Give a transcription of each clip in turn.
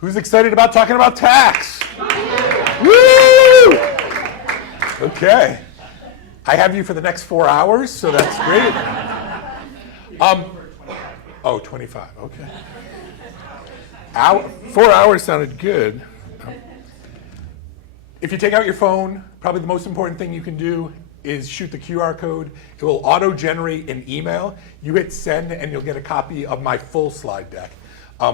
Who's excited about talking about tax? Woo! Okay. I have you for the next 4 hours, so that's great. Oh, 25, okay. 4 hours sounded good. If you take out your phone, probably the most important thing you can do is shoot the QR code. It will auto-generate an email. You hit send and you'll get a copy of my full slide deck,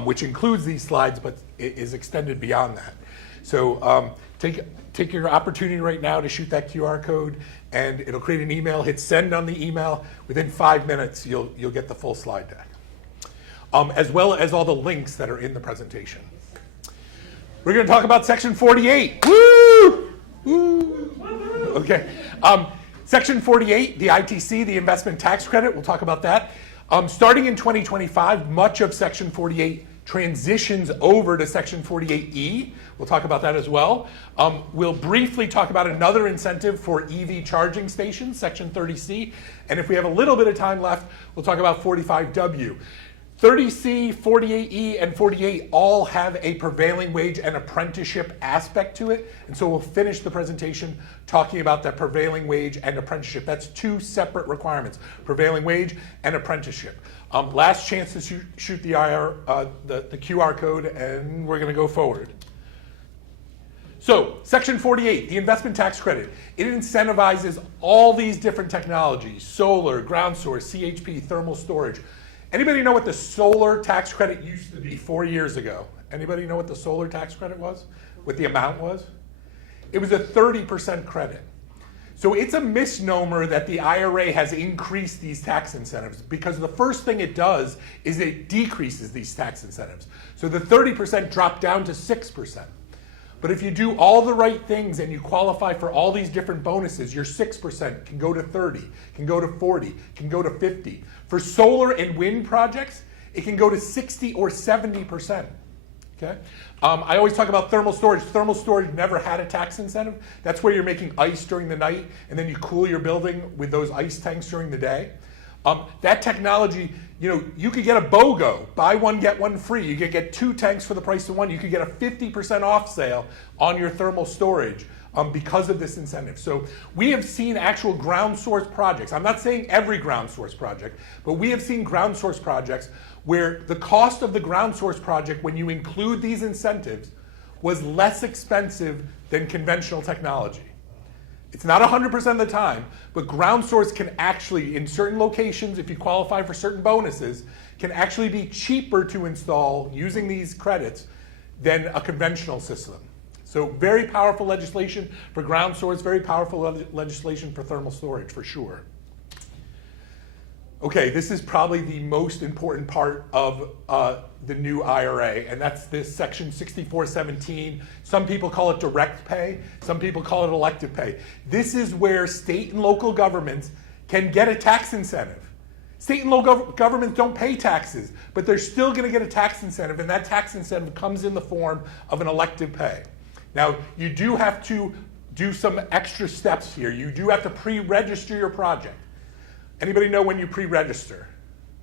which includes these slides, but it is extended beyond that. So take your opportunity right now to shoot that QR code, and it'll create an email. Hit send on the email. Within 5 minutes, you'll get the full slide deck, as well as all the links that are in the presentation. We're going to talk about Section 48. Woo! Woo! Okay. Section 48, the ITC, the investment tax credit, we'll talk about that. Starting in 2025, much of Section 48 transitions over to Section 48E. We'll talk about that as well. We'll briefly talk about another incentive for EV charging stations, Section 30C. And if we have a little bit of time left, we'll talk about 45W. 30C, 48E, and 48 all have a prevailing wage and apprenticeship aspect to it. And so we'll finish the presentation talking about that prevailing wage and apprenticeship. That's two separate requirements, prevailing wage and apprenticeship. Last chance to shoot the QR code, and we're going to go forward. So, Section 48, the investment tax credit. It incentivizes all these different technologies, solar, ground source, CHP, thermal storage. Anybody know what the solar tax credit used to be 4 years ago? Anybody know what the solar tax credit was? What the amount was? It was a 30% credit. So it's a misnomer that the IRA has increased these tax incentives, because the first thing it does is it decreases these tax incentives. So the 30% dropped down to 6%. But if you do all the right things and you qualify for all these different bonuses, your 6% can go to 30, can go to 40, can go to 50. For solar and wind projects, it can go to 60 or 70%. Okay? I always talk about thermal storage. Thermal storage never had a tax incentive. That's where you're making ice during the night, and then you cool your building with those ice tanks during the day. That technology, you could get a BOGO, buy one, get one free. You could get 2 tanks for the price of one. You could get a 50% off sale on your thermal storage because of this incentive. So we have seen actual ground source projects. I'm not saying every ground source project, but we have seen ground source projects where the cost of the ground source project, when you include these incentives, was less expensive than conventional technology. It's not 100% of the time, but ground source can actually, in certain locations, if you qualify for certain bonuses, can actually be cheaper to install using these credits than a conventional system. So very powerful legislation for ground source, very powerful legislation for thermal storage, for sure. Okay, this is probably the most important part of the new IRA, and that's this Section 6417. Some people call it direct pay. Some people call it elective pay. This is where state and local governments can get a tax incentive. State and local governments don't pay taxes, but they're still going to get a tax incentive, and that tax incentive comes in the form of an elective pay. Now, you do have to do some extra steps here. You do have to pre-register your project. Anybody know when you pre-register?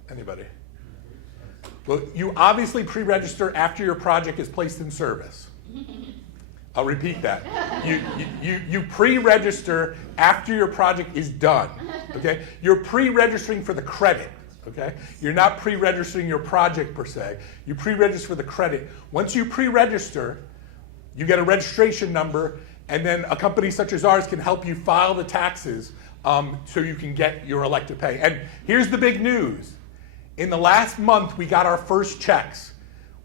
Anybody? Well, you obviously pre-register after your project is placed in service. I'll repeat that. You pre-register after your project is done. Okay? You're pre-registering for the credit. Okay? You're not pre-registering your project per se. You pre-register for the credit. Once you pre-register, you get a registration number, and then a company such as ours can help you file the taxes so you can get your elective pay. And here's the big news. In the last month, we got our first checks.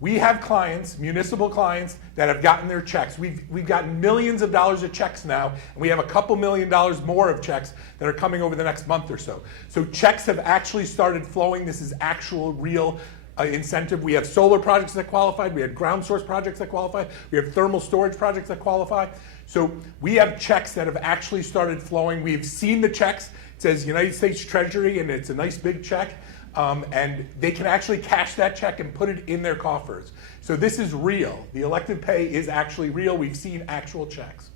We have clients, municipal clients, that have gotten their checks. We've gotten millions of dollars of checks now, and we have a couple $1 million more of checks that are coming over the next month or so. So checks have actually started flowing. This is actual, real incentive. We have solar projects that qualified. We have ground source projects that qualify. We have thermal storage projects that qualify. So we have checks that have actually started flowing. We've seen the checks. It says United States Treasury, and it's a nice big check. And they can actually cash that check and put it in their coffers. So this is real. The elective pay is actually real. We've seen actual checks.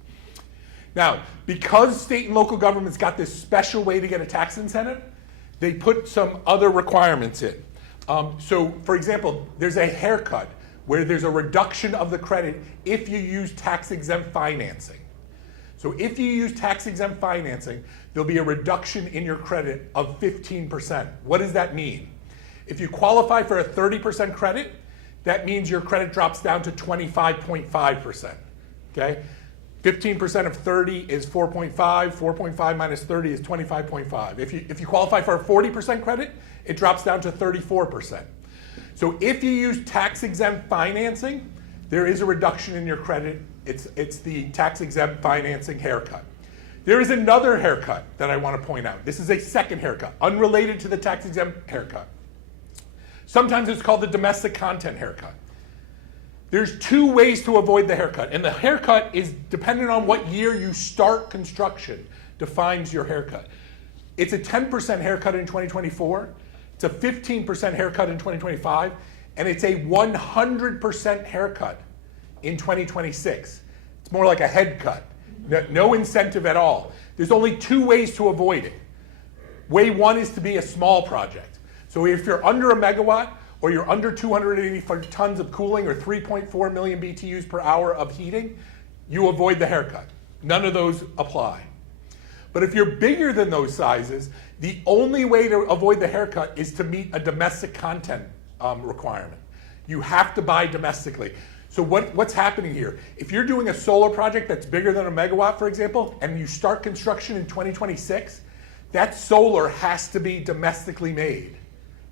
Now, because state and local governments got this special way to get a tax incentive, they put some other requirements in. So, for example, there's a haircut. where there's a reduction of the credit if you use tax-exempt financing. So if you use tax-exempt financing, there'll be a reduction in your credit of 15%. What does that mean? If you qualify for a 30% credit, that means your credit drops down to 25.5%, okay? 15% of 30 is 4.5, 4.5 minus 30 is 25.5. If you qualify for a 40% credit, it drops down to 34%. So if you use tax-exempt financing, there is a reduction in your credit. It's the tax-exempt financing haircut. There is another haircut that I want to point out. This is a second haircut, unrelated to the tax-exempt haircut. Sometimes it's called the domestic content haircut. There's two ways to avoid the haircut, and the haircut is dependent on what year you start construction defines your haircut. It's a 10% haircut in 2024, it's a 15% haircut in 2025, and it's a 100% haircut in 2026. It's more like a head cut, no incentive at all. There's only two ways to avoid it. Way one is to be a small project. So if you're under a megawatt, or you're under 284 tons of cooling or 3.4 million BTUs per hour of heating, you avoid the haircut. None of those apply. But if you're bigger than those sizes, the only way to avoid the haircut is to meet a domestic content requirement. You have to buy domestically. So what's happening here? If you're doing a solar project that's bigger than a megawatt, for example, and you start construction in 2026, that solar has to be domestically made.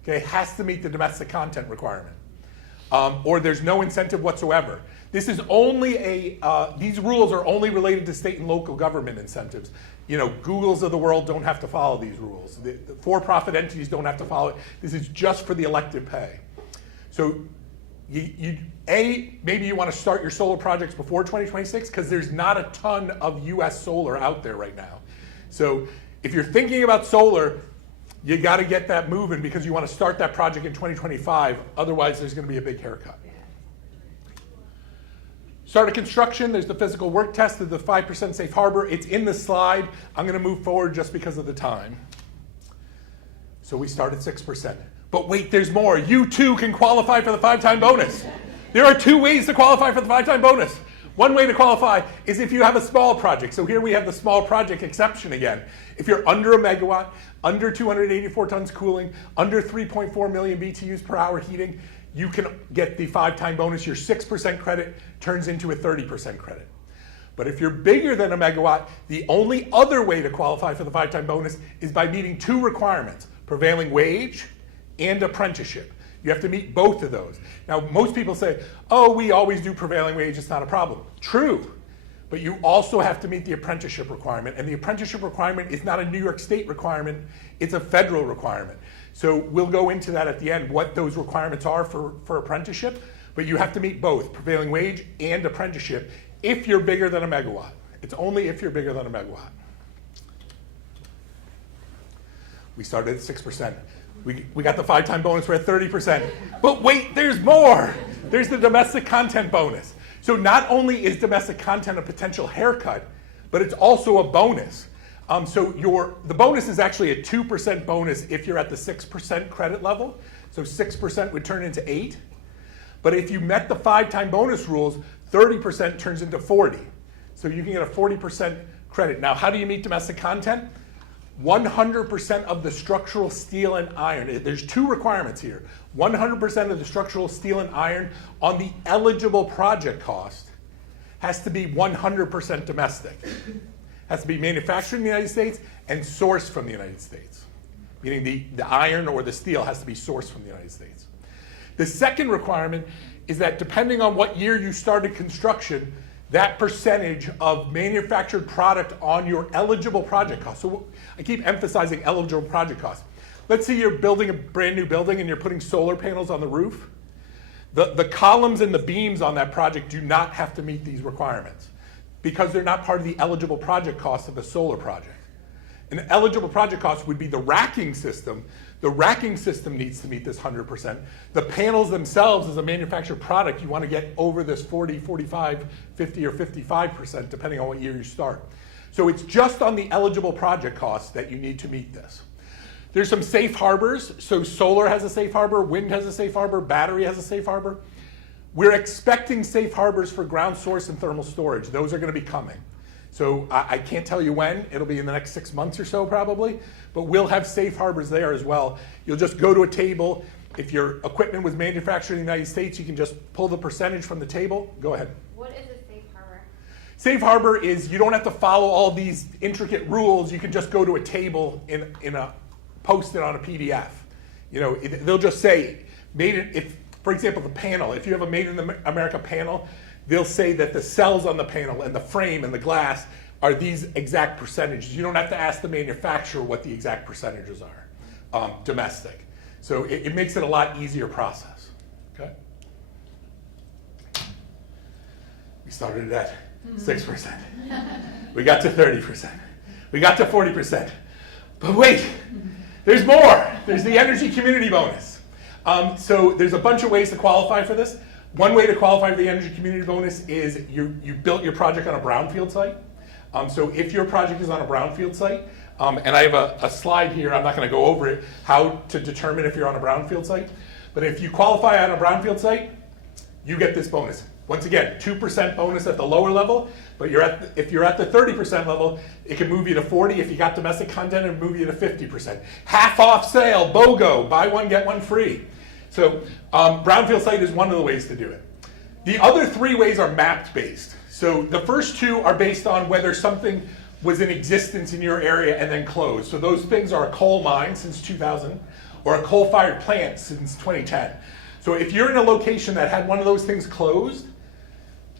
Okay, has to meet the domestic content requirement, or there's no incentive whatsoever. This is only these rules are only related to state and local government incentives. You know, Googles of the world don't have to follow these rules. The for-profit entities don't have to follow it. This is just for the elective pay. So, maybe you want to start your solar projects before 2026 because there's not a ton of U.S. solar out there right now. So, if you're thinking about solar, you got to get that moving because you want to start that project in 2025. Otherwise, there's going to be a big haircut. Start of construction, there's the physical work test, there's the 5% safe harbor. It's in the slide. I'm going to move forward just because of the time. So we start at 6%. But wait, there's more. You too can qualify for the 5-time bonus. There are two ways to qualify for the 5-time bonus. One way to qualify is if you have a small project. So here we have the small project exception again. If you're under a megawatt, under 284 tons cooling, under 3.4 million BTUs per hour heating, you can get the 5-time bonus. Your 6% credit turns into a 30% credit. But if you're bigger than a megawatt, the only other way to qualify for the 5-time bonus is by meeting two requirements: prevailing wage and apprenticeship. You have to meet both of those. Now, most people say, oh, we always do prevailing wage, it's not a problem. True, but you also have to meet the apprenticeship requirement, and the apprenticeship requirement is not a New York State requirement, it's a federal requirement. So we'll go into that at the end, what those requirements are for apprenticeship, but you have to meet both prevailing wage and apprenticeship if you're bigger than a megawatt. It's only if you're bigger than a megawatt. We started at 6%. We got the 5-time bonus, we're at 30%. But wait, there's more. There's the domestic content bonus. So not only is domestic content a potential haircut, but it's also a bonus. So the bonus is actually a 2% bonus if you're at the 6% credit level. So 6% would turn into 8. But if you met the 5-time bonus rules, 30% turns into 40. So you can get a 40% credit. Now, how do you meet domestic content? 100% of the structural steel and iron. There's two requirements here. 100% of the structural steel and iron on the eligible project cost has to be 100% domestic. Has to be manufactured in the United States and sourced from the United States. Meaning the iron or the steel has to be sourced from the United States. The second requirement is that depending on what year you started construction, that percentage of manufactured product on your eligible project cost. So I keep emphasizing eligible project cost. Let's say you're building a brand new building and you're putting solar panels on the roof. The columns and the beams on that project do not have to meet these requirements because they're not part of the eligible project cost of a solar project. An eligible project cost would be the racking system. The racking system needs to meet this 100%. The panels themselves as a manufactured product, you want to get over this 40, 45, 50, or 55%, depending on what year you start. So it's just on the eligible project costs that you need to meet this. There's some safe harbors. So solar has a safe harbor, wind has a safe harbor, battery has a safe harbor. We're expecting safe harbors for ground source and thermal storage. Those are going to be coming. So I can't tell you when. It'll be in the next 6 months or so probably, but we'll have safe harbors there as well. You'll just go to a table. If your equipment was manufactured in the United States, you can just pull the percentage from the table. Go ahead. What is a safe harbor? Safe harbor is you don't have to follow all these intricate rules. You can just go to a table in a post it on a PDF. You know, they'll just say for example, the panel. If you have a Made in America panel, they'll say that the cells on the panel and the frame and the glass are these exact percentages. You don't have to ask the manufacturer what the exact percentages are, domestic. So it makes it a lot easier process, okay? We started at 6%. We got to 30%. We got to 40%. But wait, there's more. There's the energy community bonus. So there's a bunch of ways to qualify for this. One way to qualify for the energy community bonus is you built your project on a brownfield site. So if your project is on a brownfield site, and I have a slide here, I'm not going to go over it, how to determine if you're on a brownfield site. But if you qualify on a brownfield site, you get this bonus. Once again, 2% bonus at the lower level, but if you're at the 30% level, it can move you to 40. If you got domestic content, it will move you to 50%. Half off sale, BOGO, buy one, get one free. So brownfield site is one of the ways to do it. The other 3 ways are mapped based. So the first 2 are based on whether something was in existence in your area and then closed. So those things are a coal mine since 2000 or a coal-fired plant since 2010. So if you're in a location that had one of those things closed,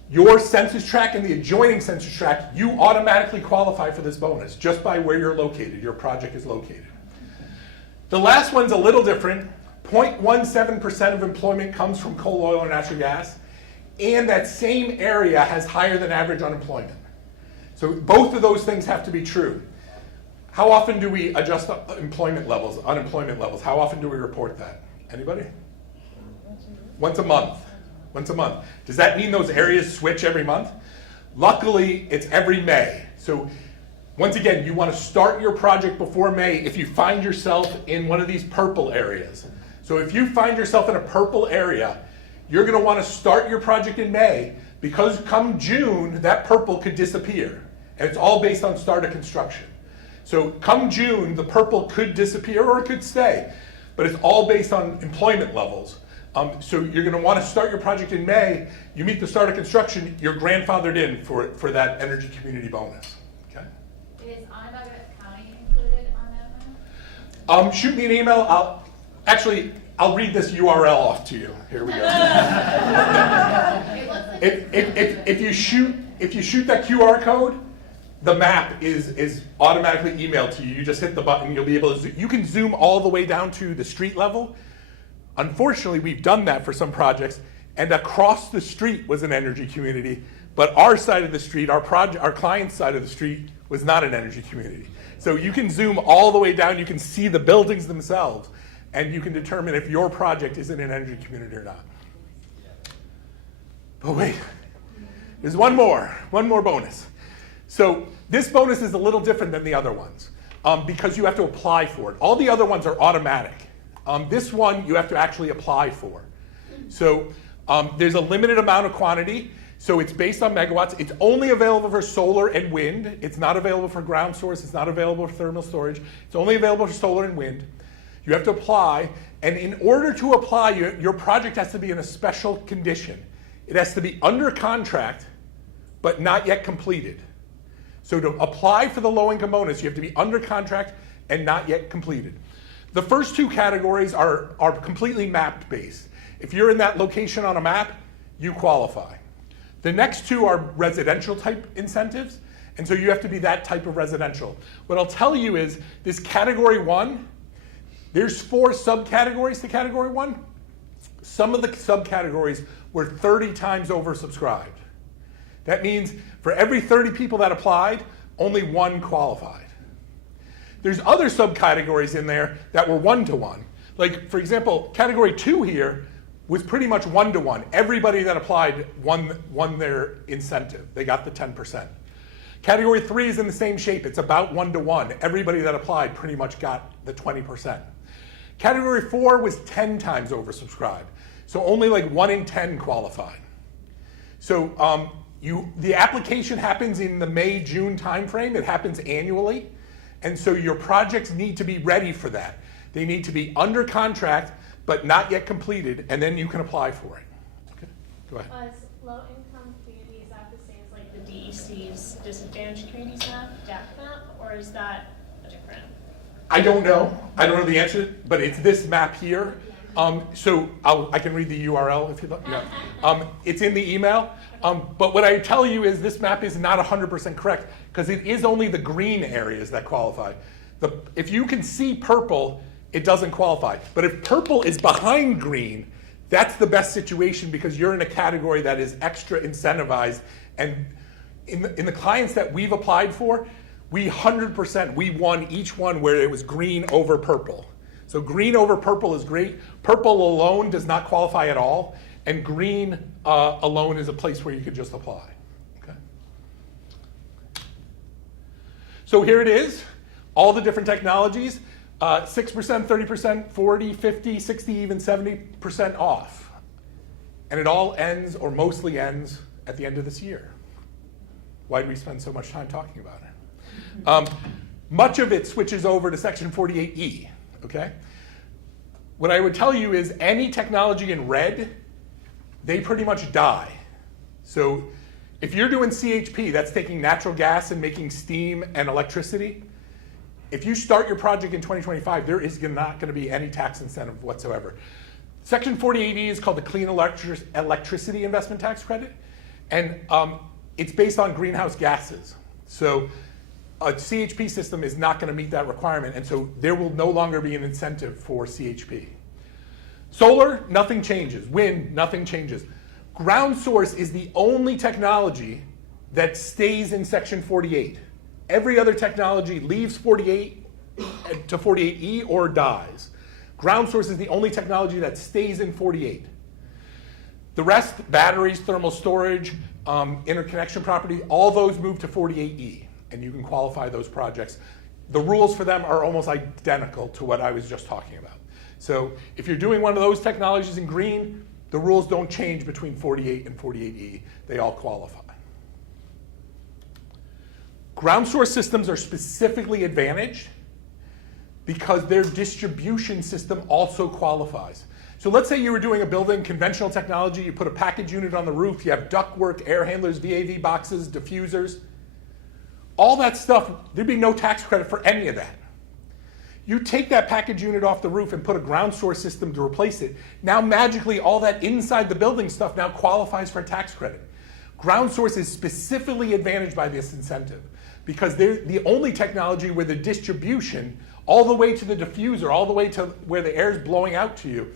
your census tract and the adjoining census tract, you automatically qualify for this bonus just by where you're located, your project is located. The last one's a little different. 0.17% of employment comes from coal, oil, or natural gas, and that same area has higher than average unemployment. So both of those things have to be true. How often do we adjust unemployment levels? How often do we report that? Anybody? Once a month. Once a month. Does that mean those areas switch every month? Luckily, it's every May. So once again, you want to start your project before May if you find yourself in one of these purple areas. So if you find yourself in a purple area, you're going to want to start your project in May because come June, that purple could disappear. And it's all based on start of construction. So come June, the purple could disappear or it could stay. But it's all based on employment levels. So you're going to want to start your project in May. You meet the start of construction, you're grandfathered in for that energy community bonus. Okay. Is Onondaga County included on that one? Shoot me an email. I'll read this URL off to you. Here we go. If you shoot that QR code, the map is automatically emailed to you. You just hit the button. You'll be able to. You can zoom all the way down to the street level. Unfortunately, we've done that for some projects, and across the street was an energy community, but our side of the street, our client's side of the street, was not an energy community. So you can zoom all the way down, you can see the buildings themselves, and you can determine if your project is in an energy community or not. But wait, there's one more bonus. So this bonus is a little different than the other ones because you have to apply for it. All the other ones are automatic. This one you have to actually apply for. So there's a limited amount of quantity. So it's based on megawatts. It's only available for solar and wind. It's not available for ground source. It's not available for thermal storage. It's only available for solar and wind. You have to apply. And in order to apply, your project has to be in a special condition. It has to be under contract, but not yet completed. So to apply for the low-income bonus, you have to be under contract and not yet completed. The first 2 categories are completely map-based. If you're in that location on a map, you qualify. The next 2 are residential type incentives, and so you have to be that type of residential. What I'll tell you is this category 1, there's 4 subcategories to category 1. Some of the subcategories were 30 times oversubscribed. That means for every 30 people that applied, only 1 qualified. There's other subcategories in there that were 1-to-1. Like, for example, category 2 here was pretty much 1-to-1. Everybody that applied won their incentive. They got the 10%. Category 3 is in the same shape. It's about 1-to-1. Everybody that applied pretty much got the 20%. Category 4 was 10 times oversubscribed. So only like 1 in 10 qualified. So the application happens in the May, June timeframe. It happens annually. And so your projects need to be ready for that. They need to be under contract, but not yet completed, and then you can apply for it. Okay, go ahead. Is low-income community, is that the same as like the DEC's disadvantaged communities map, DAC map, or is that a different? I don't know. I don't know the answer, but it's this map here. So I can read the URL if you'd like. Yeah. It's in the email. But what I tell you is this map is not 100% correct because it is only the green areas that qualify. If you can see purple, it doesn't qualify. But if purple is behind green, that's the best situation because you're in a category that is extra incentivized. And in the clients that we've applied for, we 100%, we won each one where it was green over purple. So green over purple is great. Purple alone does not qualify at all. And green alone is a place where you could just apply. Okay. So here it is, all the different technologies, 6%, 30%, 40, 50, 60, even 70% off. And it all ends, or mostly ends, at the end of this year. Why do we spend so much time talking about it? Much of it switches over to Section 48E, okay? What I would tell you is any technology in red, they pretty much die. So if you're doing CHP, that's taking natural gas and making steam and electricity, if you start your project in 2025, there is not going to be any tax incentive whatsoever. Section 48E is called the Clean Electricity Investment Tax Credit, and it's based on greenhouse gases. So a CHP system is not going to meet that requirement, and so there will no longer be an incentive for CHP. Solar, nothing changes. Wind, nothing changes. Ground source is the only technology that stays in Section 48. Every other technology leaves 48 to 48E or dies. Ground source is the only technology that stays in 48. The rest, batteries, thermal storage, interconnection property, all those move to 48E, and you can qualify those projects. The rules for them are almost identical to what I was just talking about. So if you're doing one of those technologies in green, the rules don't change between 48 and 48E. They all qualify. Ground source systems are specifically advantaged because their distribution system also qualifies. So let's say you were doing a building, conventional technology, you put a package unit on the roof, you have ductwork, air handlers, VAV boxes, diffusers. All that stuff, there'd be no tax credit for any of that. You take that package unit off the roof and put a ground source system to replace it. Now magically all that inside the building stuff now qualifies for a tax credit. Ground source is specifically advantaged by this incentive because they're the only technology where the distribution all the way to the diffuser, all the way to where the air is blowing out to you,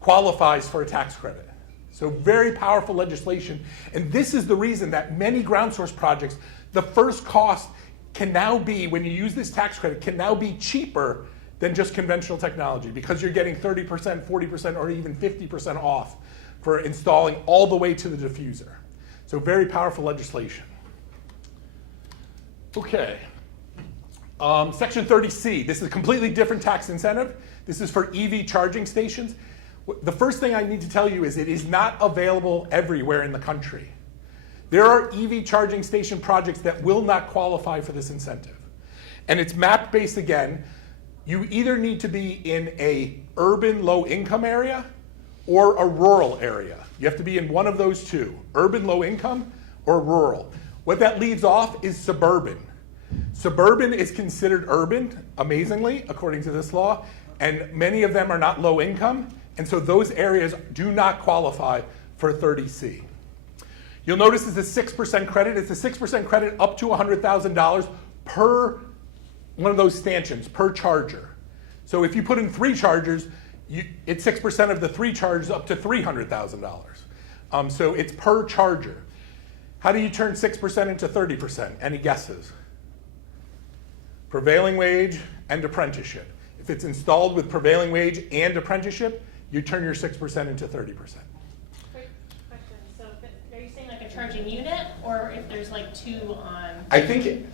qualifies for a tax credit. So very powerful legislation. And this is the reason that many ground source projects, the first cost can now be, when you use this tax credit, can now be cheaper than just conventional technology because you're getting 30%, 40%, or even 50% off for installing all the way to the diffuser. So very powerful legislation. Okay. Section 30C, this is a completely different tax incentive. This is for EV charging stations. The first thing I need to tell you is it is not available everywhere in the country. There are EV charging station projects that will not qualify for this incentive. And it's map based again. You either need to be in a urban low income area or a rural area. You have to be in one of those two, urban low income or rural. What that leaves off is suburban. Suburban is considered urban, amazingly, according to this law, and many of them are not low income, and so those areas do not qualify for 30C. You'll notice it's a 6% credit. It's a 6% credit up to $100,000 per one of those stanchions, per charger. So if you put in 3 chargers, it's 6% of the 3 chargers up to $300,000. So it's per charger. How do you turn 6% into 30%? Any guesses? Prevailing wage and apprenticeship. If it's installed with prevailing wage and apprenticeship, you turn your 6% into 30%. Charging unit, or if there's like 2 on? I think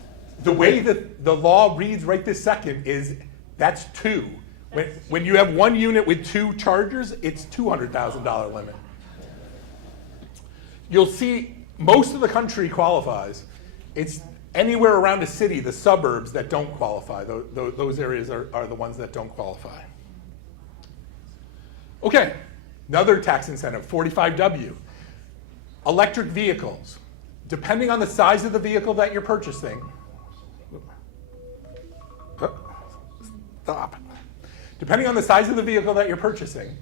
the way that the law reads right this second is that's 2. When you have one unit with 2 chargers, it's $200,000 limit. You'll see most of the country qualifies. It's anywhere around a city, the suburbs, that don't qualify. Those areas are the ones that don't qualify. Okay, another tax incentive, 45W. Electric vehicles. Depending on the size of the vehicle that you're purchasing, stop. Depending on the size of the vehicle that you're purchasing,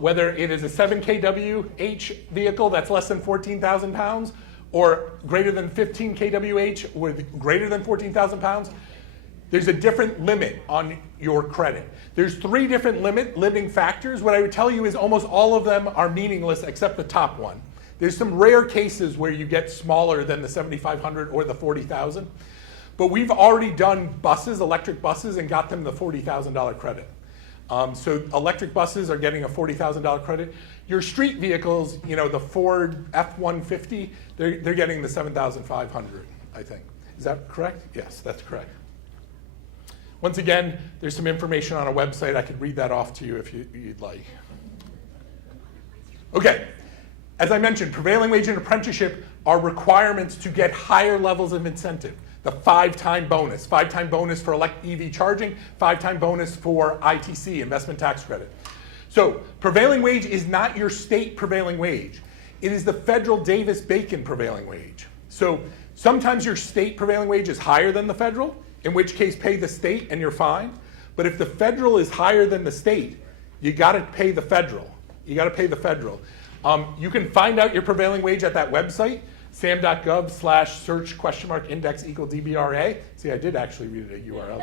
whether it is a 7 kWh vehicle that's less than 14,000 pounds or greater than 15 kWh with greater than 14,000 pounds, there's a different limit on your credit. There's 3 different limiting factors. What I would tell you is almost all of them are meaningless except the top one. There's some rare cases where you get smaller than the 7,500 or the 40,000. But we've already done buses, electric buses, and got them the $40,000 credit. So electric buses are getting a $40,000 credit. Your street vehicles, the Ford F-150, they're getting the $7,500, I think. Is that correct? Yes, that's correct. Once again, there's some information on a website. I could read that off to you if you'd like. Okay, as I mentioned, prevailing wage and apprenticeship are requirements to get higher levels of incentive. The 5-time bonus. 5-time bonus for EV charging, 5-time bonus for ITC, investment tax credit. So prevailing wage is not your state prevailing wage. It is the federal Davis-Bacon prevailing wage. So sometimes your state prevailing wage is higher than the federal, in which case pay the state and you're fine. But if the federal is higher than the state, you gotta pay the federal. You gotta pay the federal. You can find out your prevailing wage at that website, sam.gov/search?index=DBRA. See, I did actually read it at URL.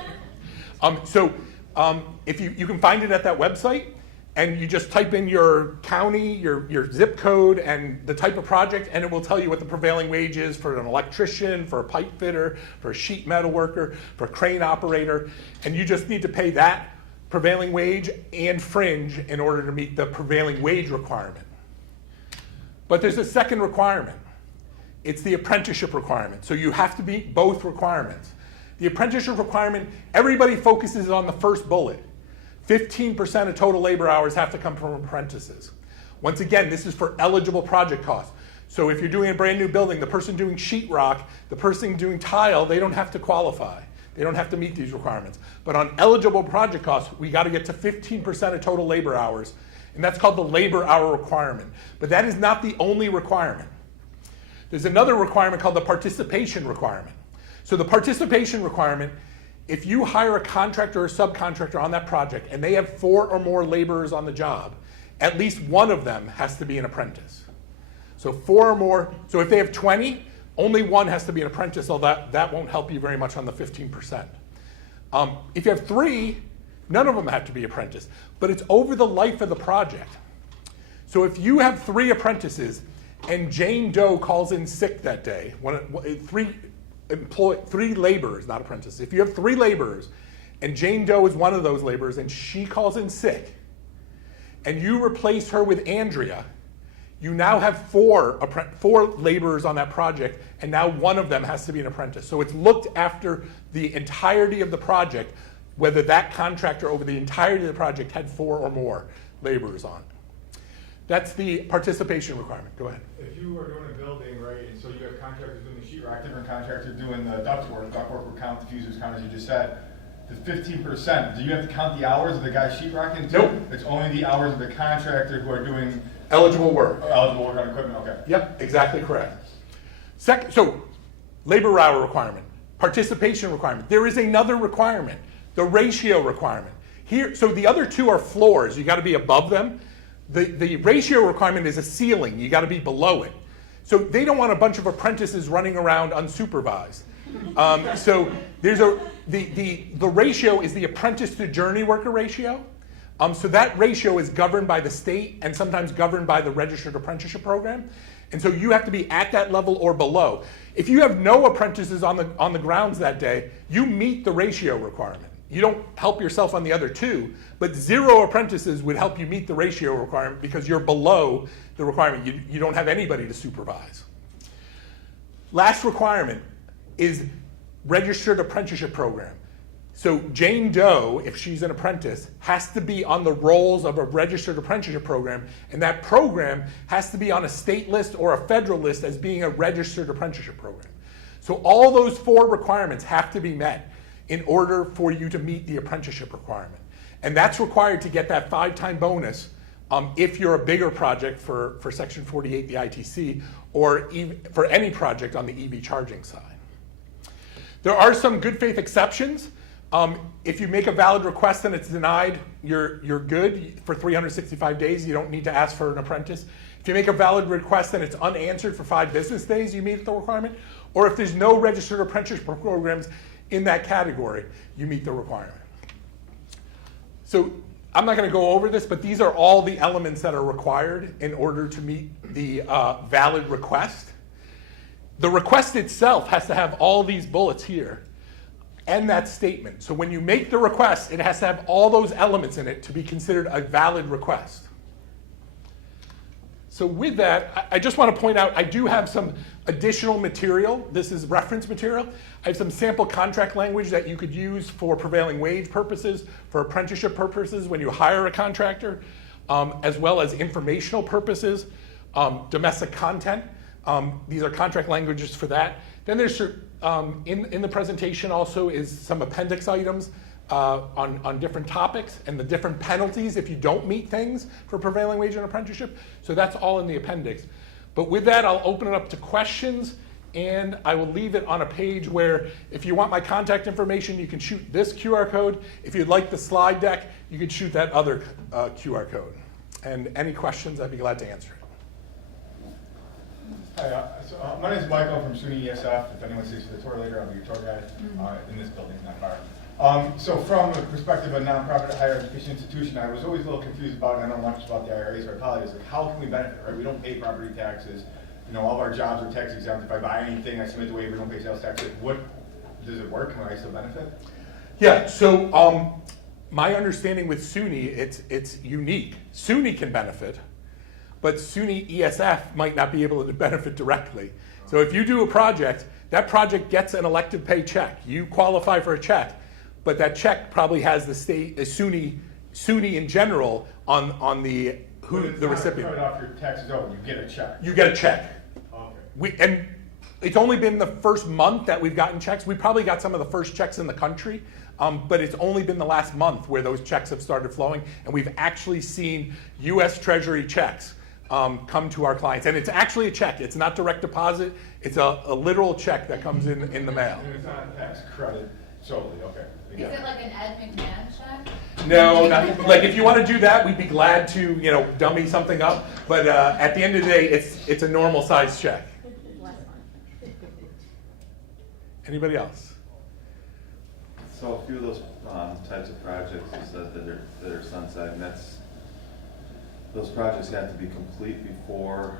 If you can find it at that website, and you just type in your county, your zip code, and the type of project, and it will tell you what the prevailing wage is for an electrician, for a pipe fitter, for a sheet metal worker, for a crane operator, and you just need to pay that prevailing wage and fringe in order to meet the prevailing wage requirement. But there's a second requirement. It's the apprenticeship requirement. So you have to meet both requirements. The apprenticeship requirement, everybody focuses on the first bullet. 15% of total labor hours have to come from apprentices. Once again, this is for eligible project costs. So if you're doing a brand new building, the person doing sheetrock, the person doing tile, they don't have to qualify. They don't have to meet these requirements. But on eligible project costs, we got to get to 15% of total labor hours, and that's called the labor hour requirement. But that is not the only requirement. There's another requirement called the participation requirement. So the participation requirement, if you hire a contractor or subcontractor on that project and they have 4 or more laborers on the job, at least one of them has to be an apprentice. So 4 or more, so if they have 20, only one has to be an apprentice, although that won't help you very much on the 15%. If you have 3, none of them have to be apprentice, but it's over the life of the project. So if you have 3 apprentices and Jane Doe calls in sick that day, 3 laborers, not apprentices. If you have 3 laborers and Jane Doe is one of those laborers and she calls in sick and you replace her with Andrea, you now have 4 laborers on that project, and now one of them has to be an apprentice. So it's looked after the entirety of the project, whether that contractor over the entirety of the project had 4 or more laborers on. That's the participation requirement. Go ahead. If you are doing a building, right, and so you have contractors doing the sheetrock, different contractors doing the ductwork will count the fuses, count as you just said. The 15%, do you have to count the hours of the guy sheetrocking too? Nope. It's only the hours of the contractor who are doing eligible work. Eligible work on equipment, okay. Yep, exactly correct. So labor hour requirement, participation requirement. There is another requirement, the ratio requirement. Here, so the other 2 are floors. You got to be above them. The ratio requirement is a ceiling. You got to be below it. So they don't want a bunch of apprentices running around unsupervised. So there's the ratio is the apprentice to journey worker ratio. So that ratio is governed by the state and sometimes governed by the registered apprenticeship program. And so you have to be at that level or below. If you have no apprentices on the grounds that day, you meet the ratio requirement. You don't help yourself on the other 2, but 0 apprentices would help you meet the ratio requirement because you're below the requirement. You don't have anybody to supervise. Last requirement is registered apprenticeship program. So Jane Doe, if she's an apprentice, has to be on the rolls of a registered apprenticeship program, and that program has to be on a state list or a federal list as being a registered apprenticeship program. So all those 4 requirements have to be met in order for you to meet the apprenticeship requirement. And that's required to get that 5-time bonus if you're a bigger project for Section 48, the ITC, or even for any project on the EV charging side. There are some good faith exceptions. If you make a valid request and it's denied, you're good for 365 days. You don't need to ask for an apprentice. If you make a valid request and it's unanswered for 5 business days, you meet the requirement. Or if there's no registered apprenticeship programs in that category, you meet the requirement. So I'm not going to go over this, but these are all the elements that are required in order to meet the valid request. The request itself has to have all these bullets here and that statement. So when you make the request, it has to have all those elements in it to be considered a valid request. So with that, I just want to point out, I do have some additional material. This is reference material. I have some sample contract language that you could use for prevailing wage purposes, for apprenticeship purposes when you hire a contractor, as well as informational purposes, domestic content. These are contract languages for that. Then there's, in the presentation also is some appendix items on different topics and the different penalties if you don't meet things for prevailing wage and apprenticeship. So that's all in the appendix. But with that, I'll open it up to questions, and I will leave it on a page where if you want my contact information, you can shoot this QR code. If you'd like the slide deck, you can shoot that other QR code. And any questions, I'd be glad to answer it. Hi, my name is Michael from SUNY ESF. If anyone sees the tour later, I'll be your tour guide in this building, not far. So from the perspective of a nonprofit higher education institution, I was always a little confused about, and I don't know much about the IRA, so I apologize, like how can we benefit, right? We don't pay property taxes. You know, all of our jobs are tax exempt. If I buy anything, I submit the waiver, don't pay sales tax. Like, what, does it work? Can I still benefit? Yeah, so my understanding with SUNY, it's unique. SUNY can benefit, but SUNY ESF might not be able to benefit directly. So if you do a project, that project gets an elective pay check. You qualify for a check, but that check probably has the state, SUNY in general on the the recipient. Cut off your taxes out, you get a check. You get a check. Okay. And it's only been the first month that we've gotten checks. We probably got some of the first checks in the country, but it's only been the last month where those checks have started flowing, and we've actually seen U.S. Treasury checks come to our clients. And it's actually a check. It's not direct deposit. It's a literal check that comes in the mail. And it's not a tax credit solely, okay. Is it like an Ed McMahon check? No, not, like if you want to do that, we'd be glad to, dummy something up. But at the end of the day, it's a normal size check. Anybody else? So a few of those types of projects you said that are sunsetting, those projects have to be complete before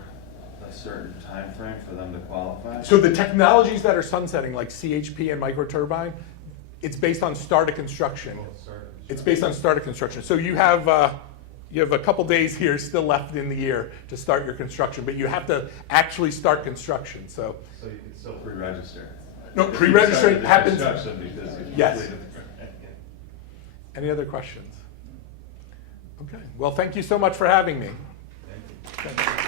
a certain time frame for them to qualify? So the technologies that are sunsetting, like CHP and microturbine, it's based on start of construction. It's based on start of construction. So you have a couple days here still left in the year to start your construction, but you have to actually start construction. So you can still pre-register? No, pre-registration happens. Because you Yes. completed the Any other questions? Okay. Well, thank you so much for having me. Thank you. Thank you.